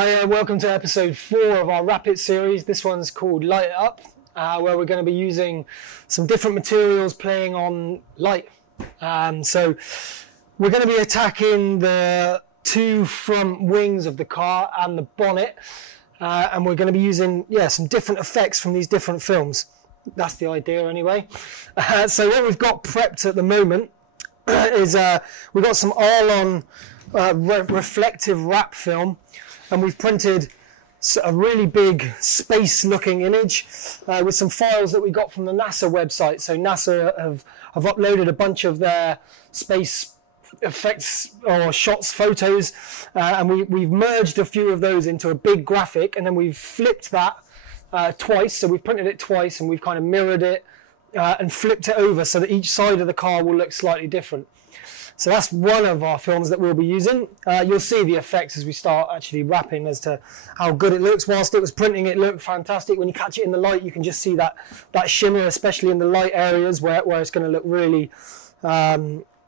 Hi, welcome to episode 4 of our Rapid series. This one's called Light It Up, where we're going to be using some different materials playing on light. So we're going to be attacking the two front wings of the car and the bonnet, and we're going to be using some different effects from these different films. That's the idea anyway. So what we've got prepped at the moment is we've got some Arlon reflective wrap film, and we've printed a really big space-looking image with some files that we got from the NASA website. So NASA have uploaded a bunch of their space effects or shots, photos, and we've merged a few of those into a big graphic, and then we've flipped that twice. So we've printed it twice, and we've kind of mirrored it and flipped it over so that each side of the car will look slightly different. So that's one of our films that we'll be using. You'll see the effects as we start actually wrapping as to how good it looks. Whilst it was printing, it looked fantastic. When you catch it in the light, you can just see that shimmer, especially in the light areas where it's going to look really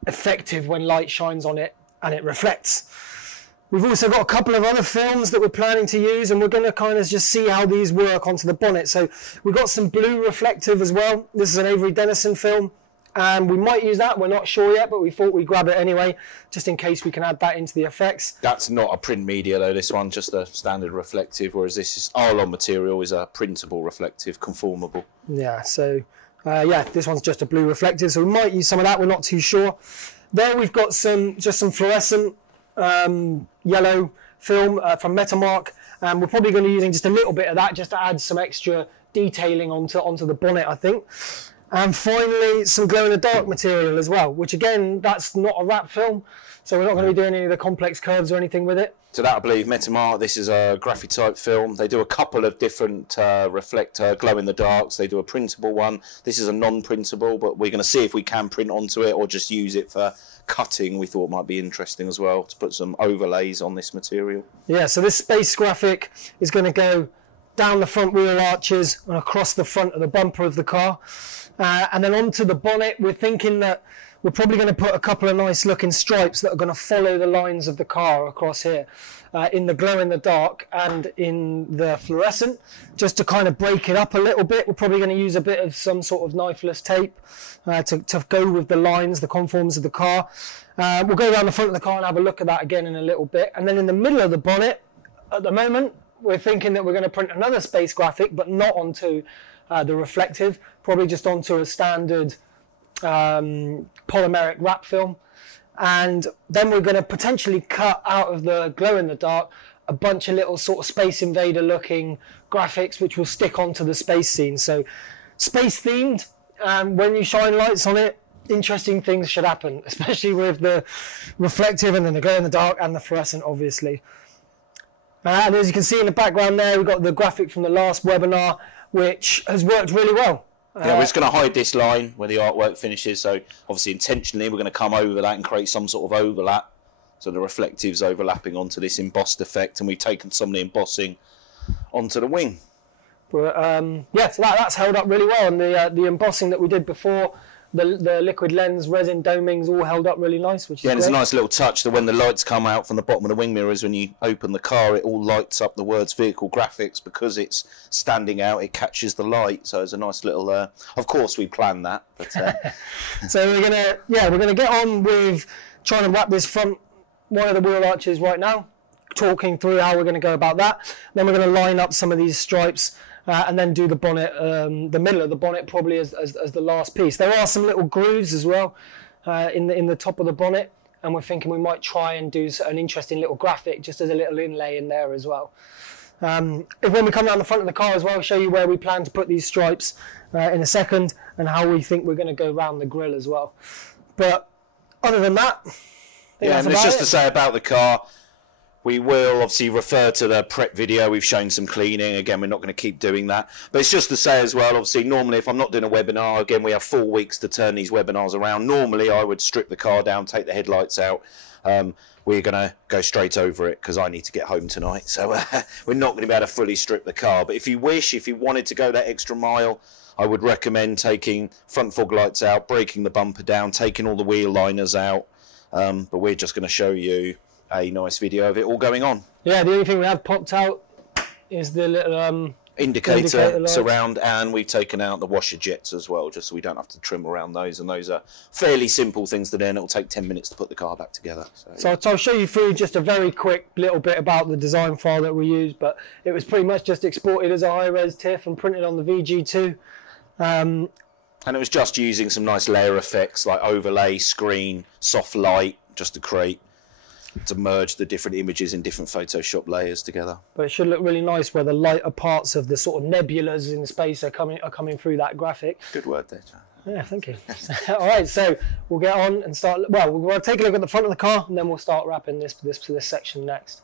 effective when light shines on it and it reflects. We've also got a couple of other films that we're planning to use, and we're going to kind of just see how these work onto the bonnet. So we've got some blue reflective as well. This is an Avery Dennison film. And we might use that, we're not sure yet, but we thought we'd grab it anyway, just in case we can add that into the effects. That's not a print media though, this one, just a standard reflective, whereas this is Arlon material is a printable reflective, conformable. Yeah, so this one's just a blue reflective, so we might use some of that, we're not too sure. There we've got some fluorescent yellow film from Metamark, and we're probably going to be using just a little bit of that just to add some extra detailing onto the bonnet, I think. And finally, some glow-in-the-dark material as well, which again, that's not a wrap film, so we're not going to be doing any of the complex curves or anything with it. So that, I believe, Metamark, this is a graphite film. They do a couple of different reflector glow-in-the-darks. They do a printable one. This is a non-printable, but we're going to see if we can print onto it or just use it for cutting. We thought might be interesting as well, to put some overlays on this material. Yeah, so this space graphic is going to go down the front wheel arches and across the front of the bumper of the car. And then onto the bonnet, we're thinking that we're probably going to put a couple of nice looking stripes that are going to follow the lines of the car across here in the glow in the dark and in the fluorescent, just to kind of break it up a little bit. We're probably going to use a bit of some sort of knifeless tape to go with the lines, the conforms of the car. We'll go around the front of the car and have a look at that again in a little bit. And then in the middle of the bonnet, at the moment, we're thinking that we're going to print another space graphic, but not onto the reflective, probably just onto a standard polymeric wrap film. And then we're going to potentially cut out of the glow-in-the-dark a bunch of little sort of Space Invader looking graphics which will stick onto the space scene. So space themed, when you shine lights on it, interesting things should happen, especially with the reflective and then the glow-in-the-dark and the fluorescent, obviously. And as you can see in the background there, we've got the graphic from the last webinar, which has worked really well. Yeah, we're just going to hide this line where the artwork finishes, so obviously intentionally we're going to come over that and create some sort of overlap, so the reflective's overlapping onto this embossed effect, and we've taken some of the embossing onto the wing. But so that's held up really well, and the embossing that we did before, the liquid lens resin domings all held up really nice, which is great. And it's a nice little touch that when the lights come out from the bottom of the wing mirrors, when you open the car, it all lights up the words vehicle graphics because it's standing out, it catches the light. So it's a nice little, of course we planned that. But, so we're gonna get on with trying to wrap this front one of the wheel arches right now, talking through how we're going to go about that. Then we're going to line up some of these stripes and then do the bonnet, the middle of the bonnet probably as the last piece. There are some little grooves as well in the top of the bonnet, and we're thinking we might try and do an interesting little graphic just as a little inlay in there as well. When we come down the front of the car as well, I'll show you where we plan to put these stripes in a second and how we think we're going to go around the grille as well. But other than that, and it's just to say about the car, we will obviously refer to the prep video. We've shown some cleaning. Again, we're not going to keep doing that. But it's just to say as well, obviously, normally if I'm not doing a webinar, again, we have 4 weeks to turn these webinars around. Normally, I would strip the car down, take the headlights out. We're going to go straight over it because I need to get home tonight. So we're not going to be able to fully strip the car. But if you wanted to go that extra mile, I would recommend taking front fog lights out, breaking the bumper down, taking all the wheel liners out. But we're just going to show you a nice video of it all going on. Yeah, the only thing we have popped out is the little indicator surround, and we've taken out the washer jets as well, just so we don't have to trim around those. And those are fairly simple things to do, and it'll take 10 minutes to put the car back together. So I'll show you through just a very quick little bit about the design file that we used, but it was pretty much just exported as a high-res TIFF and printed on the VG2. And it was just using some nice layer effects like overlay, screen, soft light, just to merge the different images in different Photoshop layers together. But it should look really nice where the lighter parts of the sort of nebulas in space are coming through that graphic. Good word there, John. Yeah, thank you. All right, so we'll get on and start. Well, we'll take a look at the front of the car, and then we'll start wrapping this section next.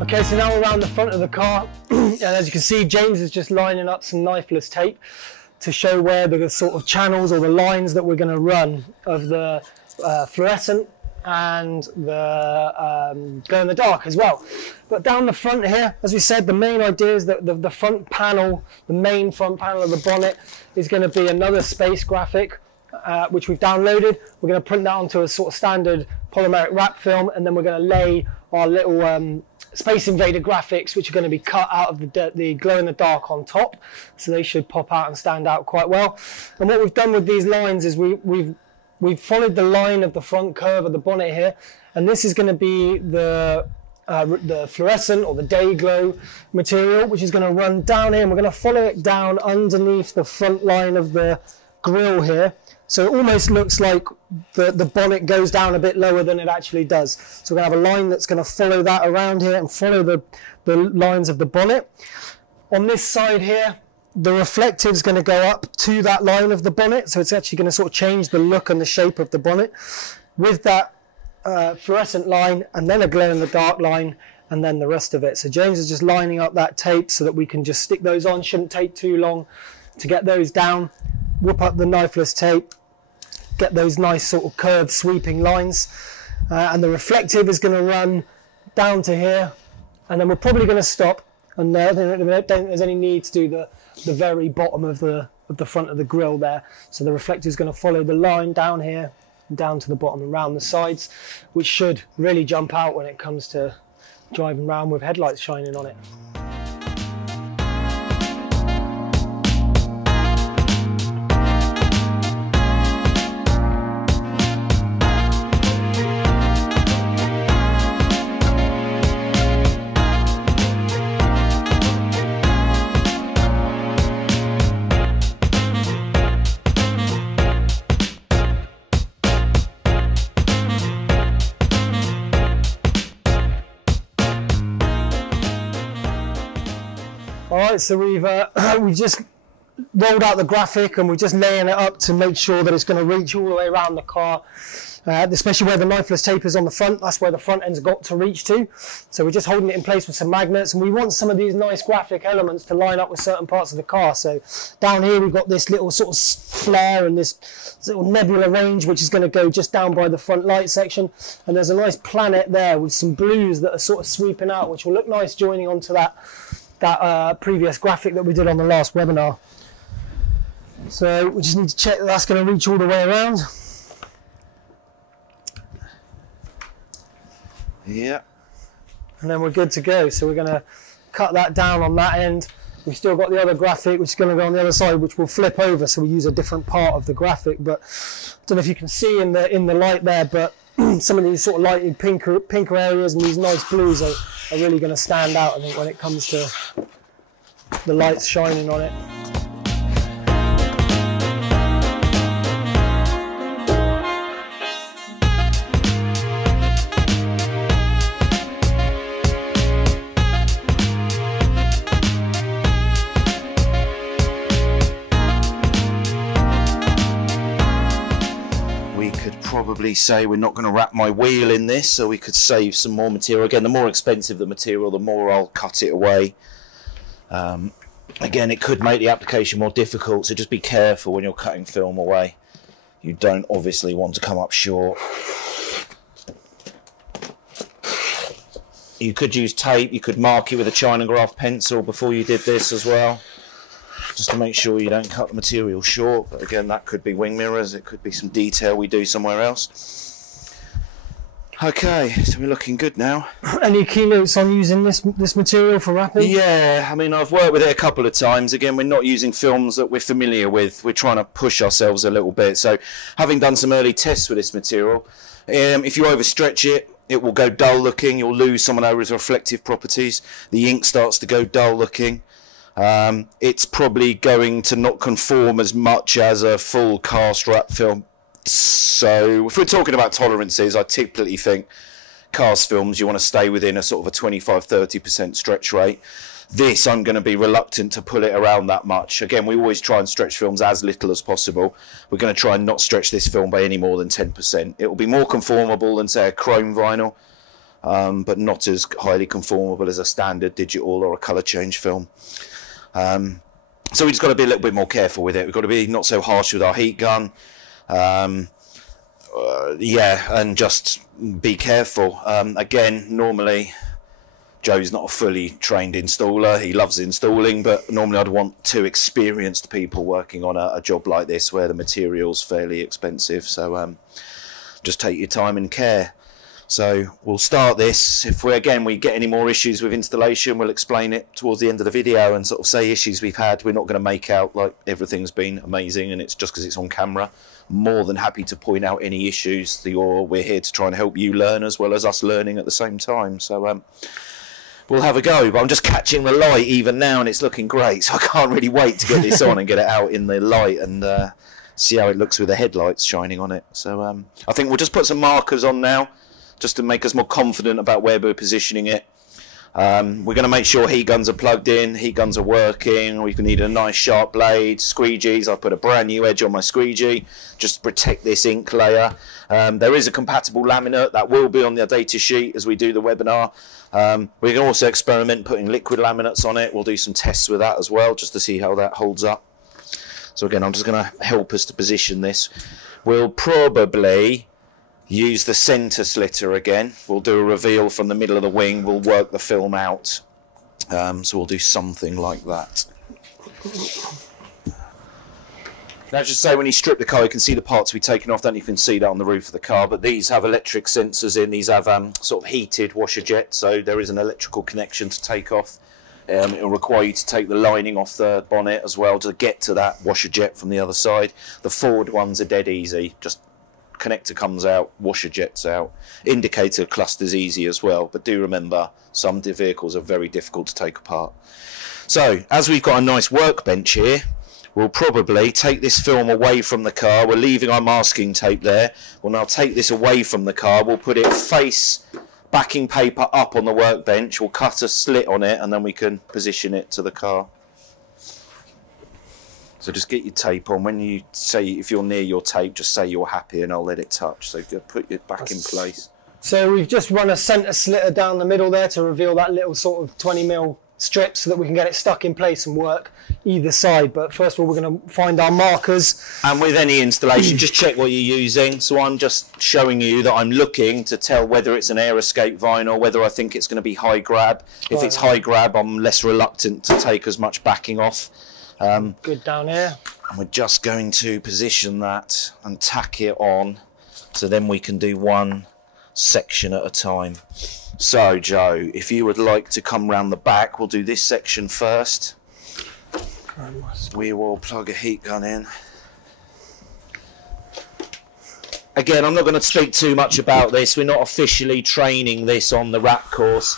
Okay, so now we're around the front of the car, and as you can see, James is just lining up some knifeless tape to show where the sort of channels or the lines that we're going to run of the fluorescent and the glow in the dark as well. But down the front here, as we said, the main idea is that the front panel, the main front panel of the bonnet, is going to be another space graphic, which we've downloaded. We're going to print that onto a sort of standard polymeric wrap film, and then we're going to lay our little Space Invader graphics, which are going to be cut out of the glow in the dark on top, so they should pop out and stand out quite well. And what we've done with these lines is we've followed the line of the front curve of the bonnet here, and this is going to be the fluorescent or the day glow material, which is going to run down here, and we're going to follow it down underneath the front line of the grille here. So it almost looks like the bonnet goes down a bit lower than it actually does. So we're going to have a line that's going to follow that around here and follow the lines of the bonnet. On this side here, the reflective is going to go up to that line of the bonnet. So it's actually going to sort of change the look and the shape of the bonnet with that fluorescent line, and then a glow in the dark line, and then the rest of it. So James is just lining up that tape so that we can just stick those on. Shouldn't take too long to get those down. Whip up the knifeless tape, get those nice sort of curved sweeping lines, and the reflective is going to run down to here, and then we're probably going to stop, and I don't think there's any need to do the very bottom of the front of the grille there. So the reflective is going to follow the line down here and down to the bottom and around the sides, which should really jump out when it comes to driving around with headlights shining on it. Alright, so we've just rolled out the graphic, and we're just laying it up to make sure that it's going to reach all the way around the car, especially where the knifeless tape is on the front. That's where the front end's got to reach to. So we're just holding it in place with some magnets, and we want some of these nice graphic elements to line up with certain parts of the car. So down here we've got this little sort of flare and this little nebula range, which is going to go just down by the front light section, and there's a nice planet there with some blues that are sort of sweeping out, which will look nice joining onto that previous graphic that we did on the last webinar. So we just need to check that that's going to reach all the way around. Yeah. And then we're good to go. So we're going to cut that down on that end. We've still got the other graphic, which is going to go on the other side, which will flip over, so we use a different part of the graphic. But I don't know if you can see in the light there, but some of these sort of lighted pinker areas and these nice blues are really going to stand out, I think, when it comes to the lights shining on it. We could probably say we're not going to wrap my wheel in this, so we could save some more material. Again, the more expensive the material, the more I'll cut it away. Again, it could make the application more difficult, so just be careful when you're cutting film away. You don't obviously want to come up short. You could use tape, you could mark it with a China graph pencil before you did this as well, just to make sure you don't cut the material short. But again, that could be wing mirrors, it could be some detail we do somewhere else. Okay, so we're looking good now. Any keynotes on using this material for wrapping? Yeah, I mean, I've worked with it a couple of times. Again, we're not using films that we're familiar with. We're trying to push ourselves a little bit. So having done some early tests with this material, if you overstretch it, it will go dull looking. You'll lose some of those reflective properties. The ink starts to go dull looking. It's probably going to not conform as much as a full cast wrap film. So if we're talking about tolerances, I typically think cast films, you want to stay within a sort of a 25-30% stretch rate. This, I'm going to be reluctant to pull it around that much. Again, we always try and stretch films as little as possible. We're going to try and not stretch this film by any more than 10%. It will be more conformable than, say, a chrome vinyl, but not as highly conformable as a standard digital or a colour change film. So we just got to be a little bit more careful with it. We've got to be not so harsh with our heat gun. Yeah, and just be careful. Again, normally Joe's not a fully trained installer. He loves installing, but normally I'd want two experienced people working on a job like this where the material's fairly expensive. So just take your time and care. So we'll start this. If we get any more issues with installation, we'll explain it towards the end of the video and sort of say issues we've had. We're not going to make out like everything's been amazing and it's just because it's on camera. More than happy to point out any issues. We're here to try and help you learn as well as us learning at the same time. So we'll have a go. But I'm just catching the light even now and it's looking great. So I can't really wait to get this on and get it out in the light and see how it looks with the headlights shining on it. So I think we'll just put some markers on now, just to make us more confident about where we're positioning it. We're going to make sure heat guns are plugged in, heat guns are working. We need a nice sharp blade, squeegees. I've put a brand new edge on my squeegee just to protect this ink layer. There is a compatible laminate that will be on the data sheet as we do the webinar. We can also experiment putting liquid laminates on it. We'll do some tests with that as well just to see how that holds up. So again, I'm just going to help us to position this. We'll probably use the center slitter again. We'll do a reveal from the middle of the wing. We'll work the film out. So we'll do something like that. Now, just say when you strip the car, you can see the parts we've taken off. Don't you can see that on the roof of the car. But these have electric sensors in. These have sort of heated washer jet. So there is an electrical connection to take off. It will require you to take the lining off the bonnet as well to get to that washer jet from the other side. The forward ones are dead easy. Just connector comes out, washer jets out, indicator cluster's easy as well, but do remember some vehicles are very difficult to take apart. So as we've got a nice workbench here, we'll probably take this film away from the car. We're leaving our masking tape there. We'll now take this away from the car. We'll put it face backing paper up on the workbench. We'll cut a slit on it and then we can position it to the car. So just get your tape on. When you say, if you're near your tape, just say you're happy and I'll let it touch. So put it back in place. So we've just run a centre slitter down the middle there to reveal that little sort of 20mm strip so that we can get it stuck in place and work either side. But first of all, we're going to find our markers. And with any installation, just check what you're using. So I'm just showing you that I'm looking to tell whether it's an air escape vinyl, whether I think it's going to be high grab. If it's high grab, I'm less reluctant to take as much backing off. Good down here. And we're just going to position that and tack it on so then we can do one section at a time. So Joe, if you would like to come round the back, we'll do this section first. We will plug a heat gun in. Again, I'm not going to speak too much about this. We're not officially training this on the wrap course.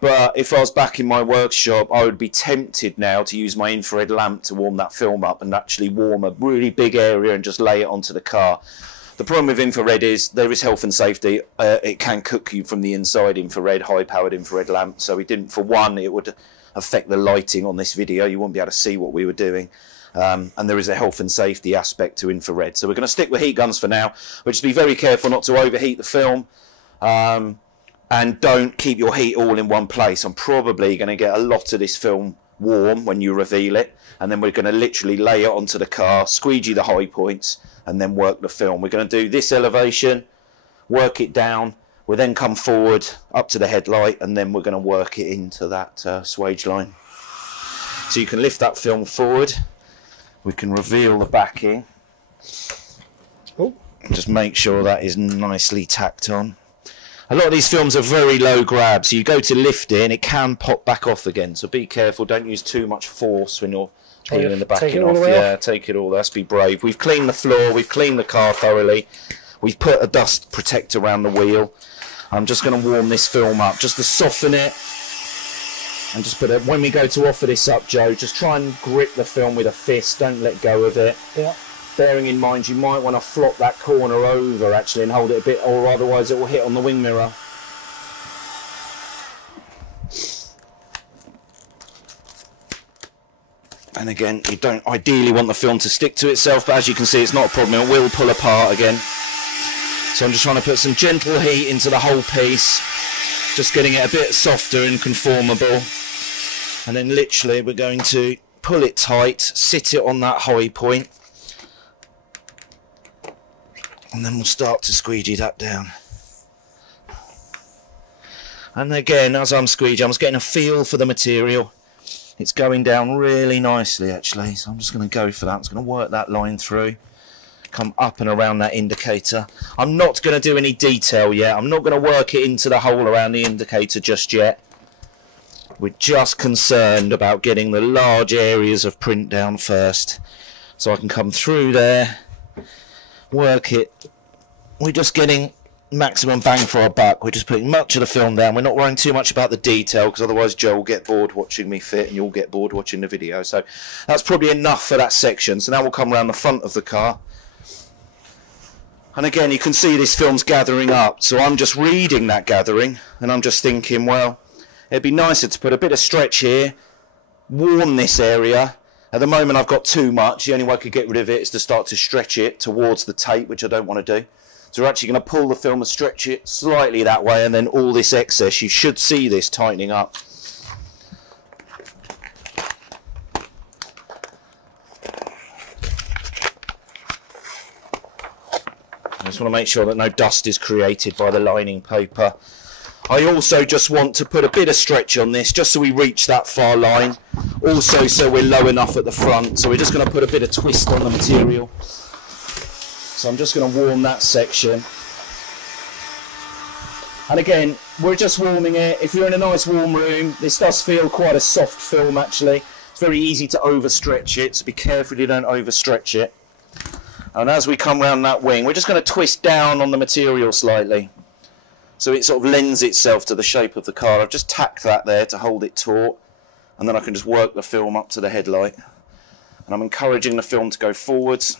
But if I was back in my workshop, I would be tempted now to use my infrared lamp to warm that film up and actually warm a really big area and just lay it onto the car. The problem with infrared is there is health and safety. It can cook you from the inside, infrared, high-powered infrared lamp. So we didn't, for one, it would affect the lighting on this video. You won't be able to see what we were doing. And there is a health and safety aspect to infrared. So we're going to stick with heat guns for now. But just be very careful not to overheat the film. And don't keep your heat all in one place. I'm probably going to get a lot of this film warm when you reveal it. And then we're going to literally lay it onto the car, squeegee the high points, and then work the film. We're going to do this elevation, work it down. We'll then come forward up to the headlight, and then we're going to work it into that swage line. So you can lift that film forward. We can reveal the backing. Oh. Just make sure that is nicely tacked on. A lot of these films are very low grab, so you go to lift it and it can pop back off again. So be careful, don't use too much force when you're peeling the backing off. Yeah, take it all. Let's be brave. We've cleaned the floor, we've cleaned the car thoroughly. We've put a dust protector around the wheel. I'm just going to warm this film up just to soften it. And just put it, when we go to offer this up, Joe, just try and grip the film with a fist, don't let go of it. Yeah. Bearing in mind you might want to flop that corner over actually and hold it a bit, or otherwise it will hit on the wing mirror. And again, you don't ideally want the film to stick to itself, but as you can see it's not a problem, it will pull apart again. So I'm just trying to put some gentle heat into the whole piece, just getting it a bit softer and conformable. And then literally we're going to pull it tight, sit it on that high point, and then we'll start to squeegee that down. And again, as I'm squeegeeing, I'm just getting a feel for the material. It's going down really nicely actually, so I'm just going to go for that. I'm just going to work that line through, come up and around that indicator. I'm not going to do any detail yet. I'm not going to work it into the hole around the indicator just yet. We're just concerned about getting the large areas of print down first. So I can come through there, work it. We're just getting maximum bang for our buck. We're just putting much of the film down. We're not worrying too much about the detail, because otherwise Joe will get bored watching me fit and you'll get bored watching the video. So that's probably enough for that section. So now we'll come around the front of the car. And again, you can see this film's gathering up. So I'm just reading that gathering and I'm just thinking, well, it'd be nicer to put a bit of stretch here, warm this area. At the moment I've got too much. The only way I could get rid of it is to start to stretch it towards the tape, which I don't want to do. So we're actually going to pull the film and stretch it slightly that way, and then all this excess, you should see this tightening up. I just want to make sure that no dust is created by the lining paper. I also just want to put a bit of stretch on this, just so we reach that far line. Also so we're low enough at the front. So we're just going to put a bit of twist on the material. So I'm just going to warm that section. And again, we're just warming it. If you're in a nice warm room, this does feel quite a soft film actually. It's very easy to overstretch it, so be careful you don't overstretch it. And as we come round that wing, we're just going to twist down on the material slightly, so it sort of lends itself to the shape of the car. I've just tacked that there to hold it taut, and then I can just work the film up to the headlight. And I'm encouraging the film to go forwards,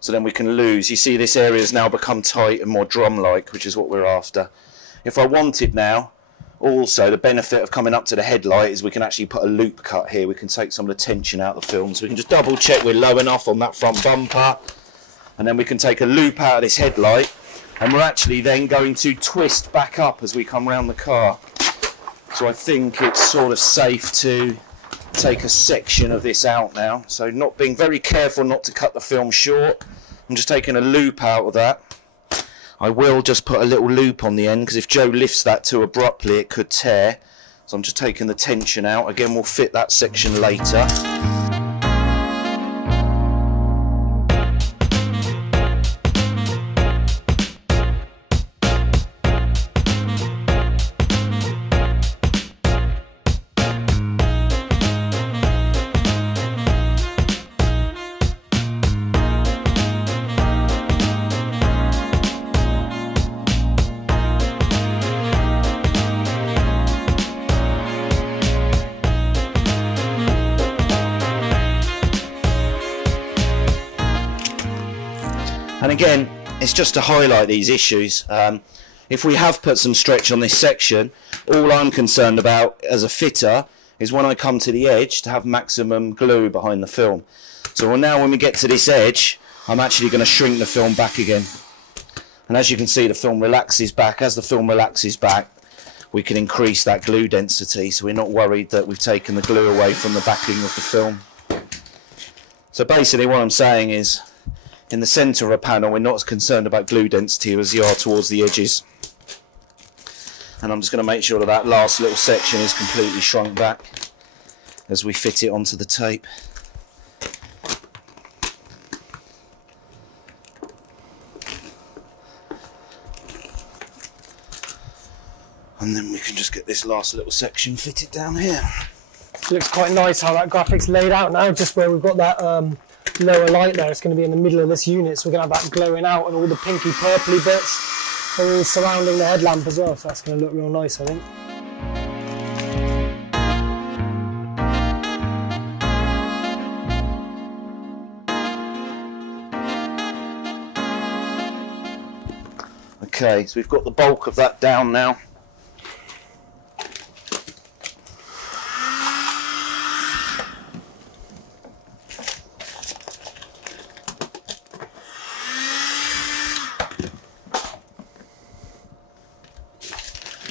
so then we can lose. You see this area has now become tight and more drum-like, which is what we're after. If I wanted now, also the benefit of coming up to the headlight is we can actually put a loop cut here. We can take some of the tension out of the film, so we can just double check we're low enough on that front bumper, and then we can take a loop out of this headlight. And we're actually then going to twist back up as we come round the car. So I think it's sort of safe to take a section of this out now. So not being very careful not to cut the film short. I'm just taking a loop out of that. I will just put a little loop on the end, because if Joe lifts that too abruptly it could tear. So I'm just taking the tension out. Again, we'll fit that section later. And again, it's just to highlight these issues. If we have put some stretch on this section, all I'm concerned about as a fitter is when I come to the edge to have maximum glue behind the film. So now when we get to this edge, I'm actually going to shrink the film back again. And as you can see, the film relaxes back. As the film relaxes back, we can increase that glue density, so we're not worried that we've taken the glue away from the backing of the film. So basically what I'm saying is, in the centre of a panel, we're not as concerned about glue density as you are towards the edges. And I'm just going to make sure that that last little section is completely shrunk back as we fit it onto the tape. And then we can just get this last little section fitted down here. It looks quite nice how that graphic's laid out now, just where we've got that lower light there. It's going to be in the middle of this unit, so we're going to have that glowing out, and all the pinky purpley bits are all surrounding the headlamp as well, so that's going to look real nice, I think. Okay, so we've got the bulk of that down now.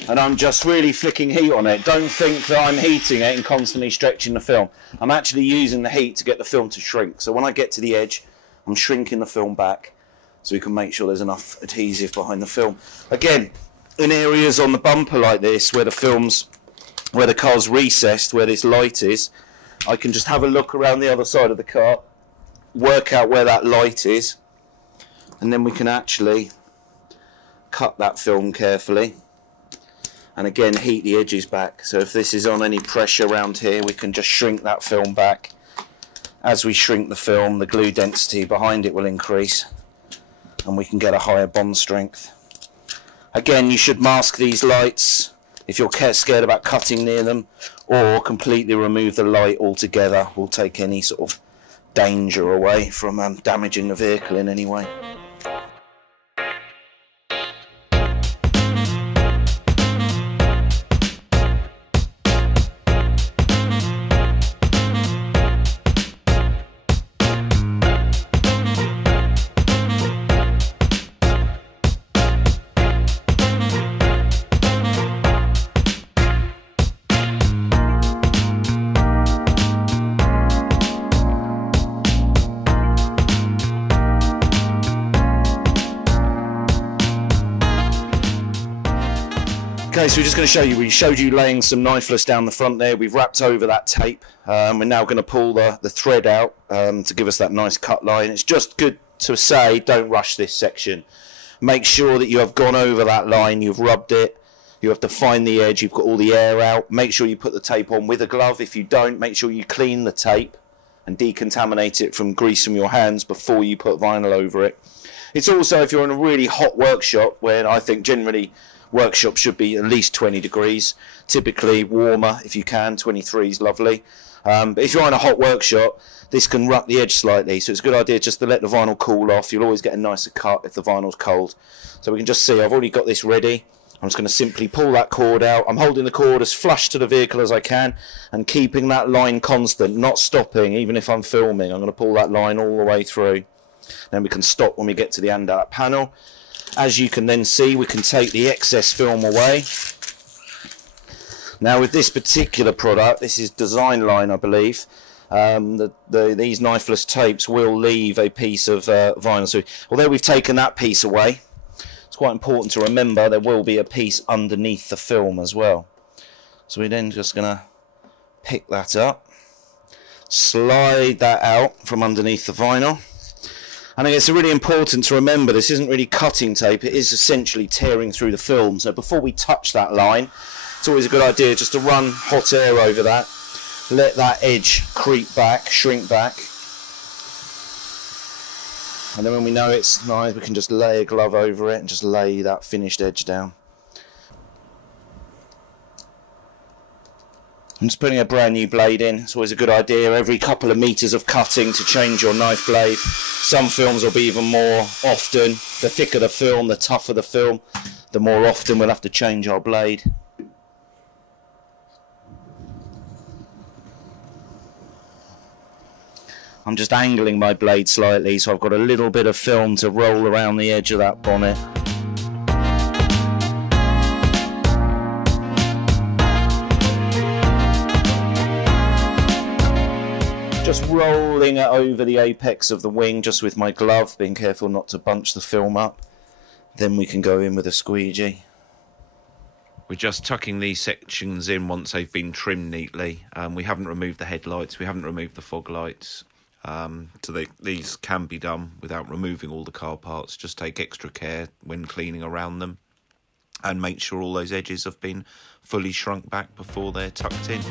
And I'm just really flicking heat on it. Don't think that I'm heating it and constantly stretching the film. I'm actually using the heat to get the film to shrink. So when I get to the edge, I'm shrinking the film back so we can make sure there's enough adhesive behind the film. Again, in areas on the bumper like this, where the car's recessed, where this light is, I can just have a look around the other side of the car, work out where that light is, and then we can actually cut that film carefully. And again, heat the edges back. So if this is on any pressure around here, we can just shrink that film back. As we shrink the film, the glue density behind it will increase, and we can get a higher bond strength. Again, you should mask these lights if you're scared about cutting near them, or completely remove the light altogether. Will take any sort of danger away from damaging the vehicle in any way. Okay, so we're just going to show you, we showed you laying some knifeless down the front there. We've wrapped over that tape. We're now going to pull the thread out to give us that nice cut line. It's just good to say, don't rush this section. Make sure that you have gone over that line, you've rubbed it, you have defined the edge, you've got all the air out. Make sure you put the tape on with a glove. If you don't, make sure you clean the tape and decontaminate it from grease from your hands before you put vinyl over it. It's also, if you're in a really hot workshop, where I think generally workshop should be at least 20 degrees, typically warmer if you can. 23 is lovely, but if you're in a hot workshop, this can rut the edge slightly, so it's a good idea just to let the vinyl cool off. You'll always get a nicer cut if the vinyl's cold. So we can just see I've already got this ready. I'm just going to simply pull that cord out. I'm holding the cord as flush to the vehicle as I can and keeping that line constant, not stopping even if I'm filming. I'm going to pull that line all the way through. Then we can stop when we get to the end of that panel. As you can then see, we can take the excess film away. Now with this particular product, this is Design Line, I believe, these knifeless tapes will leave a piece of vinyl. So although we've taken that piece away, it's quite important to remember there will be a piece underneath the film as well. So we're then just going to pick that up, slide that out from underneath the vinyl. And it's really important to remember this isn't really cutting tape, it is essentially tearing through the film. So before we touch that line, it's always a good idea just to run hot air over that, let that edge creep back, shrink back. And then when we know it's nice, we can just lay a glove over it and just lay that finished edge down. I'm just putting a brand new blade in. It's always a good idea every couple of meters of cutting to change your knife blade. Some films will be even more often. The thicker the film, the tougher the film, the more often we'll have to change our blade. I'm just angling my blade slightly, so I've got a little bit of film to roll around the edge of that bonnet. Just rolling it over the apex of the wing, just with my glove, being careful not to bunch the film up. Then we can go in with a squeegee. We're just tucking these sections in once they've been trimmed neatly. We haven't removed the headlights, we haven't removed the fog lights. These can be done without removing all the car parts. Just take extra care when cleaning around them and make sure all those edges have been fully shrunk back before they're tucked in.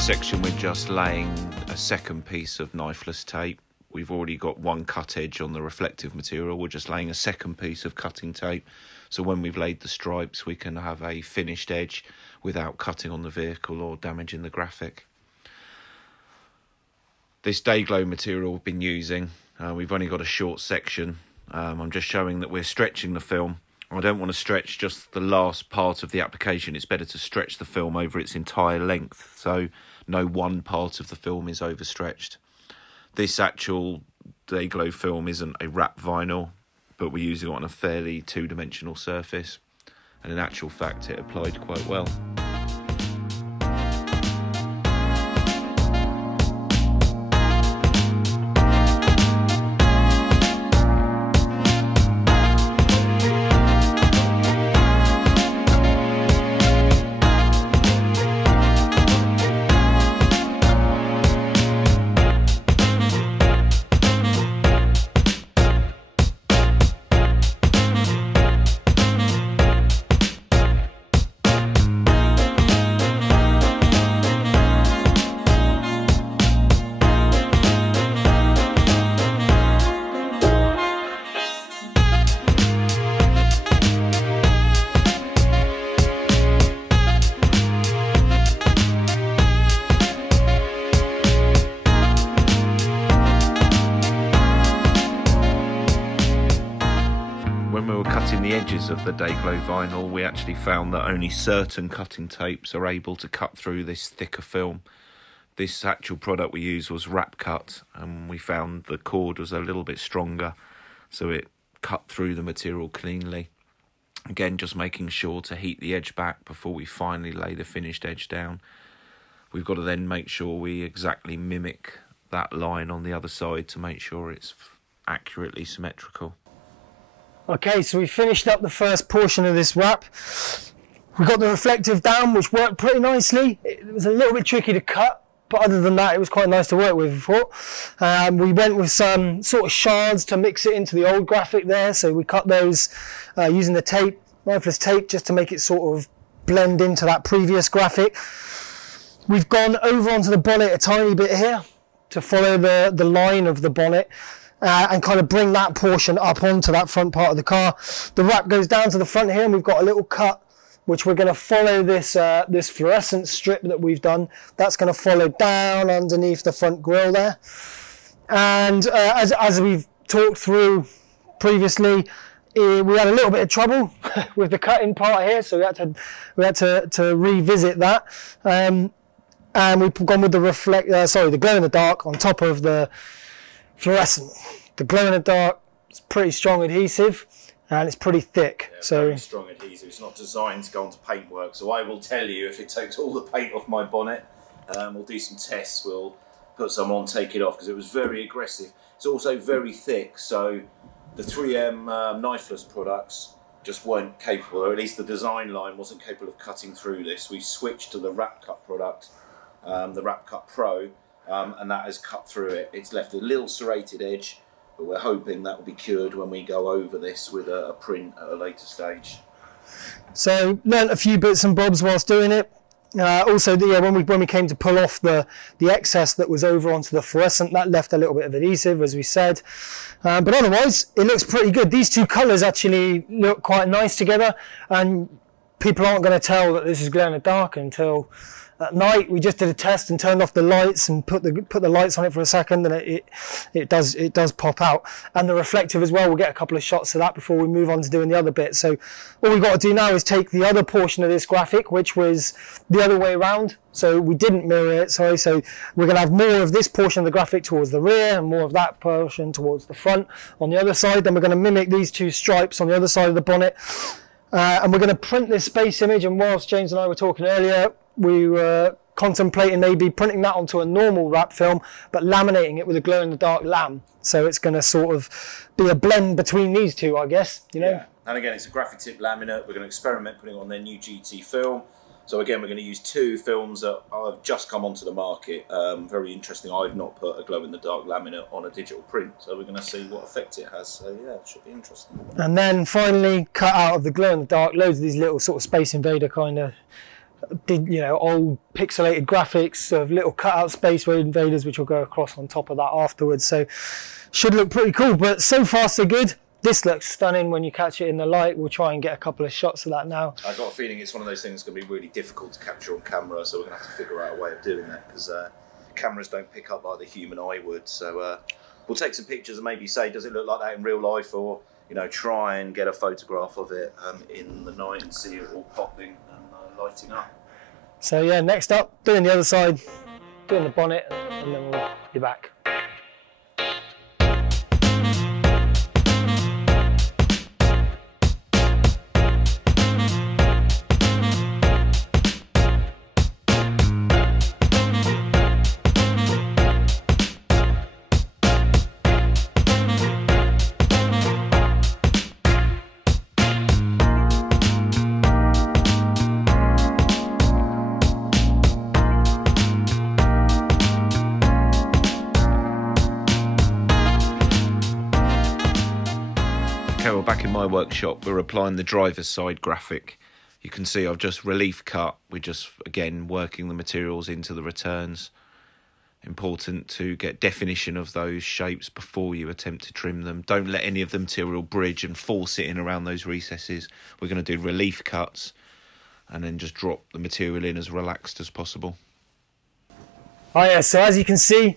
Section we're just laying a second piece of knifeless tape. We've already got one cut edge on the reflective material. We're just laying a second piece of cutting tape, so when we've laid the stripes we can have a finished edge without cutting on the vehicle or damaging the graphic. This day glow material we've been using, we've only got a short section. I'm just showing that we're stretching the film. I don't want to stretch just the last part of the application. It's better to stretch the film over its entire length, so no one part of the film is overstretched. This actual day glow film isn't a wrap vinyl, but we're using it on a fairly two-dimensional surface, and in actual fact it applied quite well. The edges of the day glow vinyl, we actually found that only certain cutting tapes are able to cut through this thicker film. This actual product we used was wrap cut, and we found the cord was a little bit stronger, so it cut through the material cleanly. Again, just making sure to heat the edge back before we finally lay the finished edge down. We've got to then make sure we exactly mimic that line on the other side to make sure it's accurately symmetrical. Okay, so we finished up the first portion of this wrap. We got the reflective down, which worked pretty nicely. It was a little bit tricky to cut, but other than that, it was quite nice to work with, I thought. We went with some sort of shards to mix it into the old graphic there, so we cut those using the tape, knifeless tape, just to make it sort of blend into that previous graphic. We've gone over onto the bonnet a tiny bit here to follow the line of the bonnet. And kind of bring that portion up onto that front part of the car. The wrap goes down to the front here, and we've got a little cut which we're going to follow this this fluorescent strip that we've done. That's going to follow down underneath the front grille there. And as we've talked through previously, we had a little bit of trouble with the cutting part here, so we had to revisit that. And we've gone with the glow in the dark on top of the fluorescent. The glow in the dark is pretty strong adhesive, and it's pretty thick. Yeah, so very strong adhesive. It's not designed to go onto paintwork, so I will tell you if it takes all the paint off my bonnet. We'll do some tests. We'll put some on, take it off, because it was very aggressive. It's also very thick, so the 3M knifeless products just weren't capable, or at least the design line wasn't capable of cutting through this. We switched to the Wrap Cut product, the Wrap Cut Pro, and that has cut through it. It's left a little serrated edge, but we're hoping that will be cured when we go over this with a print at a later stage. So learnt a few bits and bobs whilst doing it. Also, when we came to pull off the excess that was over onto the fluorescent, that left a little bit of adhesive, as we said. But otherwise, it looks pretty good. These two colours actually look quite nice together, and people aren't going to tell that this is glow in the dark until at night. We just did a test and turned off the lights and put the lights on it for a second, and it does pop out. And the reflective as well, we'll get a couple of shots of that before we move on to doing the other bit. So all we've got to do now is take the other portion of this graphic, which was the other way around. So we didn't mirror it, sorry. So we're going to have more of this portion of the graphic towards the rear and more of that portion towards the front on the other side. Then we're going to mimic these two stripes on the other side of the bonnet. And we're going to print this space image. And whilst James and I were talking earlier, we were contemplating maybe printing that onto a normal wrap film, but laminating it with a glow-in-the-dark lam. So it's going to sort of be a blend between these two, I guess, you know. Yeah. And again, it's a graphic tip laminate. We're going to experiment putting it on their new GT film. So again, we're going to use two films that have just come onto the market. Very interesting. I've not put a glow-in-the-dark laminate on a digital print, so we're going to see what effect it has. So yeah, it should be interesting. And then finally, cut out of the glow-in-the-dark, loads of these little sort of Space Invader kind of, old pixelated graphics of little cut-out Space Invaders, which will go across on top of that afterwards. So should look pretty cool. But so far, so good. This looks stunning when you catch it in the light. We'll try and get a couple of shots of that now. I've got a feeling it's one of those things that's going to be really difficult to capture on camera, so we're going to have to figure out a way of doing that, because cameras don't pick up like the human eye would. So we'll take some pictures and maybe say, does it look like that in real life, or try and get a photograph of it in the night and see it all popping and lighting up. So yeah, next up, doing the other side, doing the bonnet, and then we'll be back. Back in my workshop, we're applying the driver's side graphic. You can see I've just relief cut. We're just, again, working the materials into the returns. Important to get definition of those shapes before you attempt to trim them. Don't let any of the material bridge and force it in around those recesses. We're going to do relief cuts and then just drop the material in as relaxed as possible. Oh yeah, so as you can see,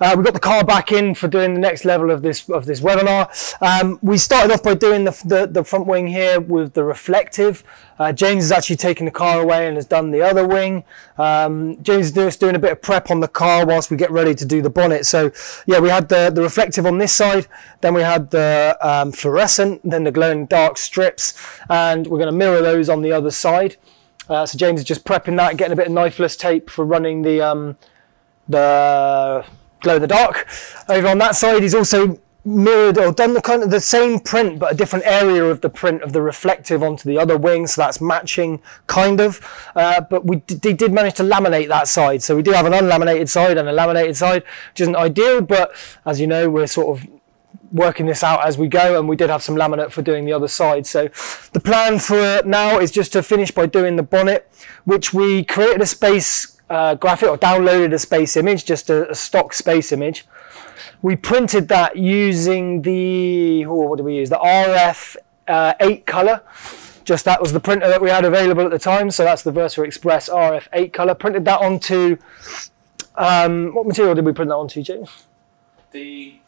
we got the car back in for doing the next level of this webinar. We started off by doing the front wing here with the reflective. James has actually taken the car away and has done the other wing. James is just doing a bit of prep on the car whilst we get ready to do the bonnet. So yeah, we had the reflective on this side, then we had the fluorescent, then the glow-in-the-dark strips, and we're going to mirror those on the other side. So James is just prepping that, getting a bit of knifeless tape for running the glow in the dark. Over on that side, he's also mirrored or done the kind of the same print, but a different area of the print of the reflective onto the other wing, so that's matching kind of. But we did manage to laminate that side, so we do have an unlaminated side and a laminated side, which isn't ideal, but as you know, we're sort of working this out as we go, and we did have some laminate for doing the other side. So the plan for now is just to finish by doing the bonnet, which we created a space graphic, or downloaded a space image, just a stock space image. We printed that using the, what did we use? The RF 8 color. Just that was the printer that we had available at the time. So that's the Versa Express RF 8 color. Printed that onto, what material did we print that onto, James? The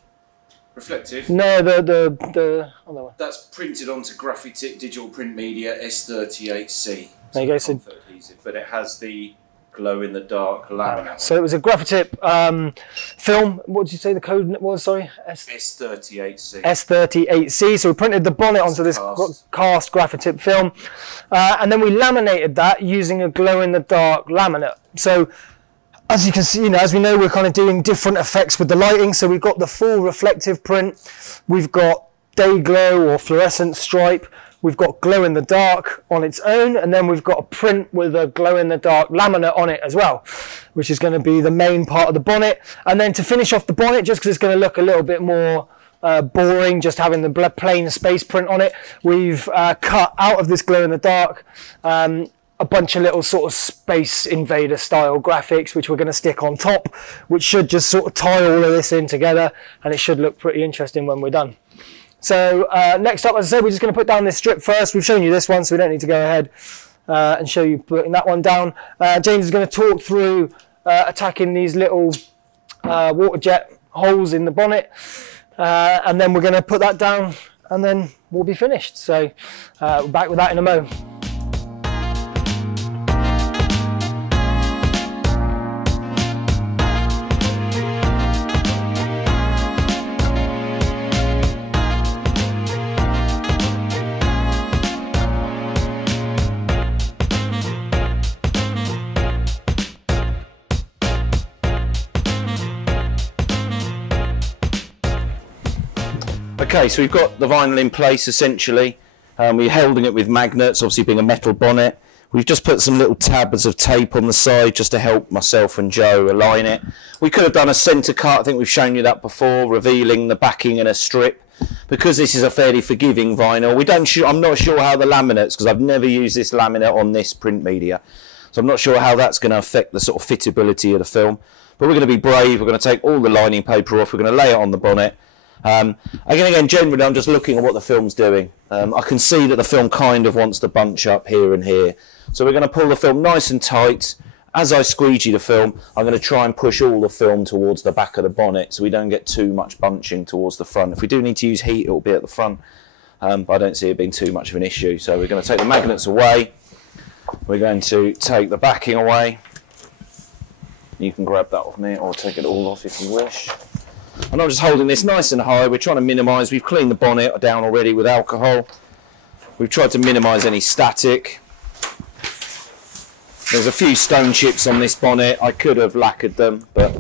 reflective? No, the other one. That's printed onto Graphitip Digital Print Media S38C. There you go. So, but it has the glow-in-the-dark laminate. So it was a Graphitip film. What did you say the code was? Sorry, S38C. S38C. So we printed the bonnet onto this cast Graphitip film, and then we laminated that using a glow-in-the-dark laminate. So as you can see, as we know, we're kind of doing different effects with the lighting. So we've got the full reflective print, we've got day glow or fluorescent stripe, we've got glow in the dark on its own, and then we've got a print with a glow in the dark laminate on it as well, which is going to be the main part of the bonnet. And then to finish off the bonnet, just because it's going to look a little bit more boring, just having the plain space print on it, we've cut out of this glow in the dark a bunch of little sort of Space Invader style graphics which we're going to stick on top, which should just sort of tie all of this in together, and it should look pretty interesting when we're done. So next up, as I said, we're just going to put down this strip first. We've shown you this one, so we don't need to go ahead and show you putting that one down. James is going to talk through attacking these little water jet holes in the bonnet, and then we're going to put that down, and then we'll be finished. So we're back with that in a moment. Okay, so we've got the vinyl in place essentially. We're holding it with magnets, obviously being a metal bonnet. We've just put some little tabs of tape on the side just to help myself and Joe align it. We could have done a centre cut, I think we've shown you that before, revealing the backing in a strip. Because this is a fairly forgiving vinyl, I'm not sure how the laminates, because I've never used this laminate on this print media, so I'm not sure how that's going to affect the sort of fittability of the film. But we're going to be brave, we're going to take all the lining paper off, we're going to lay it on the bonnet. Again, generally I'm just looking at what the film's doing. I can see that the film kind of wants to bunch up here and here. So we're going to pull the film nice and tight. As I squeegee the film, I'm going to try and push all the film towards the back of the bonnet so we don't get too much bunching towards the front. If we do need to use heat, it will be at the front. But I don't see it being too much of an issue. So we're going to take the magnets away. We're going to take the backing away. You can grab that off me or take it all off if you wish. And I'm just holding this nice and high. We're trying to minimise. We've cleaned the bonnet down already with alcohol. We've tried to minimise any static. There's a few stone chips on this bonnet. I could have lacquered them, but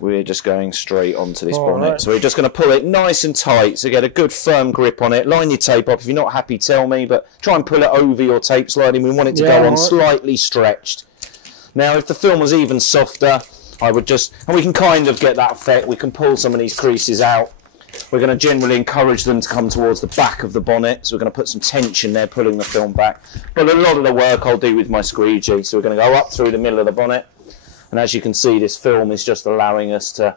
we're just going straight onto this bonnet. Right. So we're just going to pull it nice and tight. So get a good firm grip on it. Line your tape up. If you're not happy, tell me, but try and pull it over your tape sliding. We want it to go on slightly stretched. Now, if the film was even softer, I would just, and we can kind of get that effect, we can pull some of these creases out. We're going to generally encourage them to come towards the back of the bonnet, so we're going to put some tension there, pulling the film back. But a lot of the work I'll do with my squeegee, so we're going to go up through the middle of the bonnet, and as you can see, this film is just allowing us to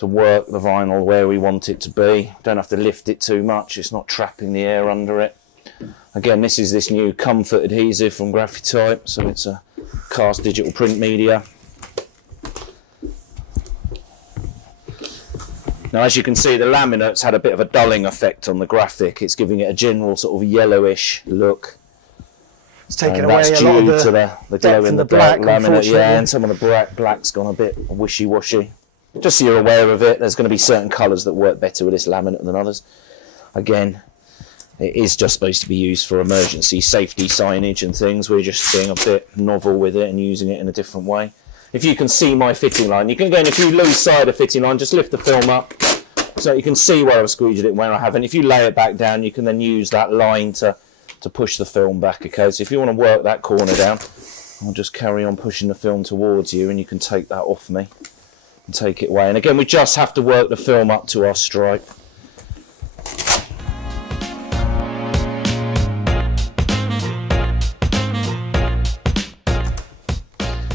work the vinyl where we want it to be. Don't have to lift it too much, it's not trapping the air under it. Again, this is this new Comfort adhesive from Graphite, so it's a cast digital print media. Now, as you can see, the laminate's had a bit of a dulling effect on the graphic. It's giving it a general sort of yellowish look. It's taking away a lot of the glow in the dark laminate, yeah, and some of the black's gone a bit wishy-washy. Just so you're aware of it, there's going to be certain colours that work better with this laminate than others. Again, it is just supposed to be used for emergency safety signage and things. We're just being a bit novel with it and using it in a different way. If you can see my fitting line, you can go in, if you lose sight of fitting line, just lift the film up so you can see where I've squeegeed it and where I haven't. If you lay it back down, you can then use that line to push the film back, okay? So if you want to work that corner down, I'll just carry on pushing the film towards you and you can take that off me and take it away. And again, we just have to work the film up to our stripe.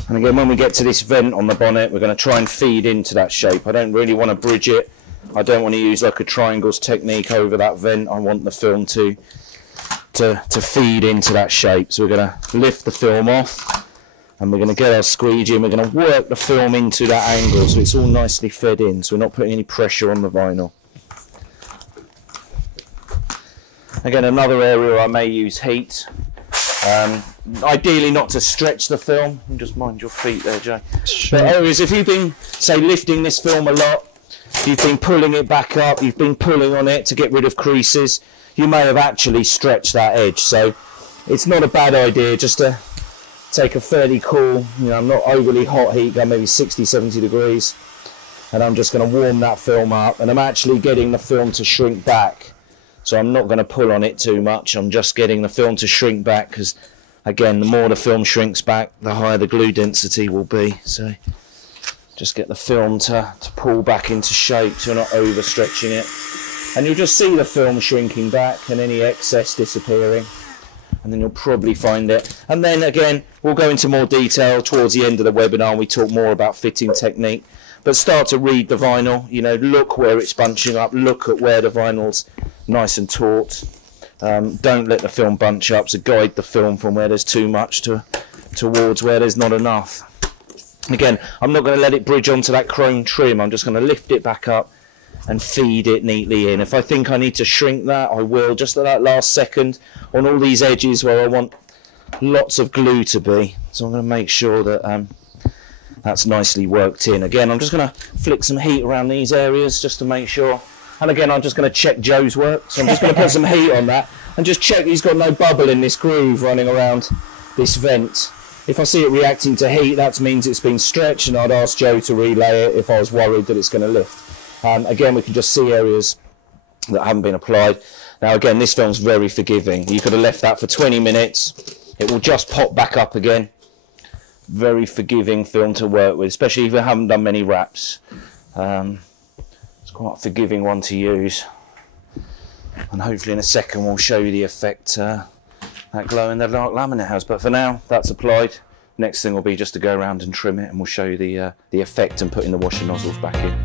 And again, when we get to this vent on the bonnet, we're going to try and feed into that shape. I don't really want to bridge it. I don't want to use like a triangles technique over that vent. I want the film to feed into that shape. So we're going to lift the film off and we're going to get our squeegee and we're going to work the film into that angle so it's all nicely fed in. So we're not putting any pressure on the vinyl. Again, another area I may use heat. Ideally not to stretch the film. Just mind your feet there, Joe. Sure. But areas, if you've been, say, lifting this film a lot, you've been pulling it back up, you've been pulling on it to get rid of creases, you may have actually stretched that edge. So it's not a bad idea just to take a fairly cool, not overly hot heat gun, maybe 60, 70 degrees. And I'm just going to warm that film up. And I'm actually getting the film to shrink back. So I'm not going to pull on it too much. I'm just getting the film to shrink back because, again, the more the film shrinks back, the higher the glue density will be. So just get the film to pull back into shape so you're not overstretching it. And you'll just see the film shrinking back and any excess disappearing. and then you'll probably find it. And then again, we'll go into more detail towards the end of the webinar and we talk more about fitting technique. But start to read the vinyl, you know, look where it's bunching up, look at where the vinyl's nice and taut. Don't let the film bunch up, so guide the film from where there's too much towards where there's not enough. Again, I'm not going to let it bridge onto that chrome trim, I'm just going to lift it back up and feed it neatly in. If I think I need to shrink that, I will, just at that last second on all these edges where I want lots of glue to be. So I'm going to make sure that that's nicely worked in. Again, I'm just going to flick some heat around these areas just to make sure. And again, I'm just going to check Joe's work. So I'm just going to put some heat on that and just check he's got no bubble in this groove running around this vent. If I see it reacting to heat, that means it's been stretched, and I'd ask Joe to relay it if I was worried that it's going to lift. Again, we can just see areas that haven't been applied. Now again, this film's very forgiving. You could have left that for 20 minutes. It will just pop back up again. Very forgiving film to work with, especially if you haven't done many wraps. It's quite a forgiving one to use. And hopefully in a second we'll show you the effect that glow in the dark laminate has. But for now, that's applied. Next thing will be just to go around and trim it, and we'll show you the effect and putting the washer nozzles back in.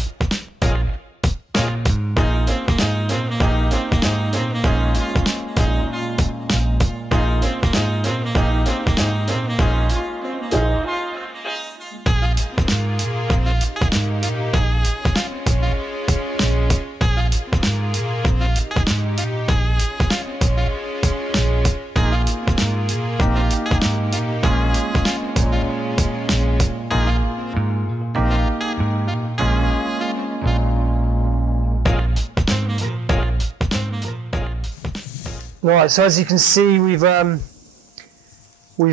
Right, so as you can see, we've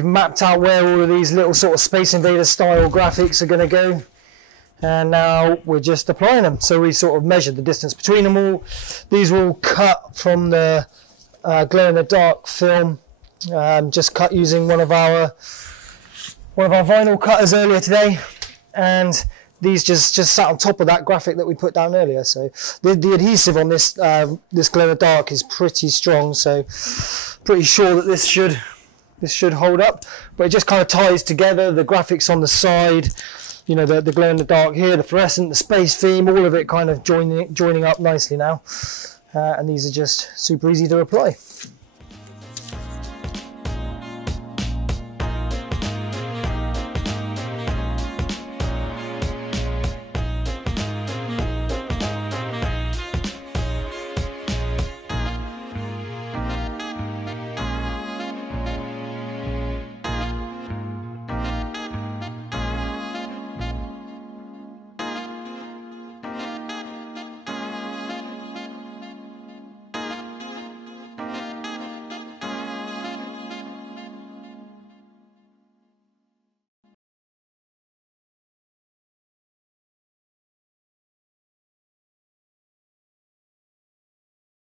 mapped out where all of these little sort of Space Invader style graphics are going to go, and now we're just applying them. So we sort of measured the distance between them all. These were all cut from the glow in the dark film, just cut using one of our vinyl cutters earlier today, and these just sat on top of that graphic that we put down earlier. So the adhesive on this this glow in the dark is pretty strong, so pretty sure that this should hold up. But it just kind of ties together the graphics on the side, you know, the glow in the dark here, the fluorescent, the space theme, all of it kind of joining up nicely now. And these are just super easy to apply.